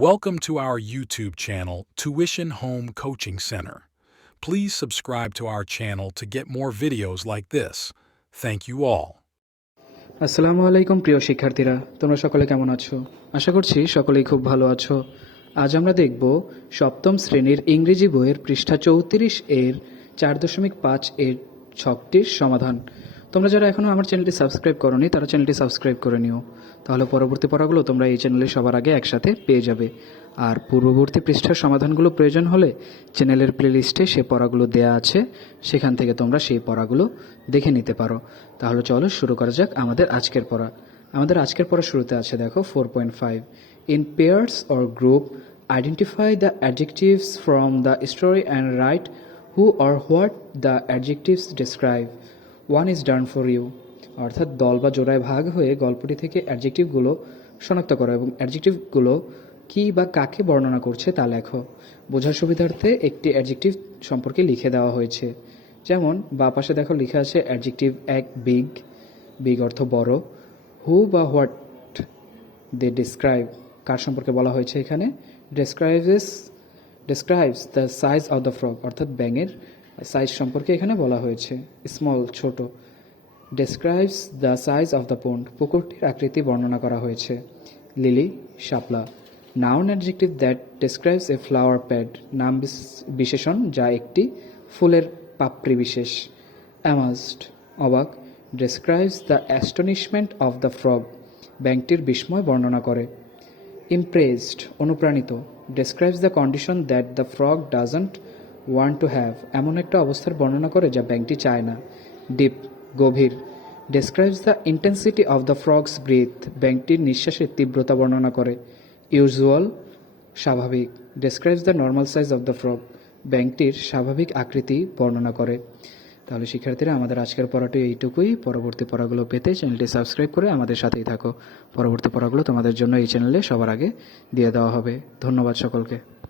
Welcome to our YouTube channel, Tuition Home Coaching Center. Please subscribe to our channel to get more videos like this. Thank you all. আসসালামু আলাইকুম প্রিয় শিক্ষার্থীরা তোমরা সকলে কেমন আছো আশা করছি সকলেই খুব ভালো আছো আজ আমরা দেখব সপ্তম শ্রেণীর ইংরেজি বইয়ের পৃষ্ঠা চৌত্রিশ এর চার দশমিক পাঁচ এর ছকটির সমাধান তোমরা যারা এখনও আমার চ্যানেলটি সাবস্ক্রাইব করনি, তারা চ্যানেলটি সাবস্ক্রাইব করে নিও। তাহলে পরবর্তী পড়াগুলো তোমরা এই চ্যানেলে সবার আগে একসাথে পেয়ে যাবে। আর পূর্ববর্তী পৃষ্ঠার সমাধানগুলো প্রয়োজন হলে চ্যানেলের প্লেলিস্টে সে পড়াগুলো দেয়া আছে, সেখান থেকে তোমরা সেই পড়াগুলো দেখে নিতে পারো। তাহলে চলো শুরু করা যাক আমাদের আজকের পড়া। আমাদের আজকের পড়া শুরুতে আছে দেখো four point five in pairs or group identify the adjectives from the story and write who or what the adjectives describe one is done for you অর্থাৎ দল বা জোড়ায় ভাগ হয়ে গল্পটি থেকে অ্যাডজেক্টিভগুলো শনাক্ত করো এবং অ্যাডজেক্টিভগুলো কী বা কাকে বর্ণনা করছে তা লেখো। বোঝার সুবিধার্থে একটি অ্যাডজেক্টিভ সম্পর্কে লিখে দেওয়া হয়েছে। যেমন, বা পাশে দেখো লেখা আছে অ্যাডজেক্টিভ এক বিগ বিগ অর্থ বড়। হু বা হোয়াট দে ডিসক্রাইব কার সম্পর্কে বলা হয়েছে এখানে? Describes describes the size of the frog অর্থাৎ ব্যাঙের সাইজ সম্পর্কে এখানে বলা হয়েছে। স্মল ছোট। Describes the size of the pond পুকুরটির আকৃতি বর্ণনা করা হয়েছে। Lily Shapla. Noun adjective that describes a flower pad নাম বিশ- বিশেষণ যা একটি ফুলের পাপড়ি বিশেষ। অ্যামাজড অবাক describes the astonishment of the frog ব্যাংকটির বিস্ময় বর্ণনা করে। ইমপ্রেসড অনুপ্রাণিত describes the condition that the frog doesn't want to have এমন একটা অবস্থার বর্ণনা করে যা ব্যাংকটি চায় না। ডিপ গভীর describes the intensity of the frog's breath ব্যাংকটির নিঃশ্বাসের তীব্রতা বর্ণনা করে। ইউজুয়াল স্বাভাবিক describes the normal size of the frog ব্যাংকটির স্বাভাবিক আকৃতি বর্ণনা করে। তাহলে শিক্ষার্থীরা, আমাদের আজকের পড়াটি এইটুকুই। পরবর্তী পড়াগুলো পেতে চ্যানেলটি সাবস্ক্রাইব করে আমাদের সাথেই থাকো। পরবর্তী পড়াগুলো তোমাদের জন্য এই চ্যানেলে সবার আগে দিয়ে দেওয়া হবে। ধন্যবাদ সকলকে।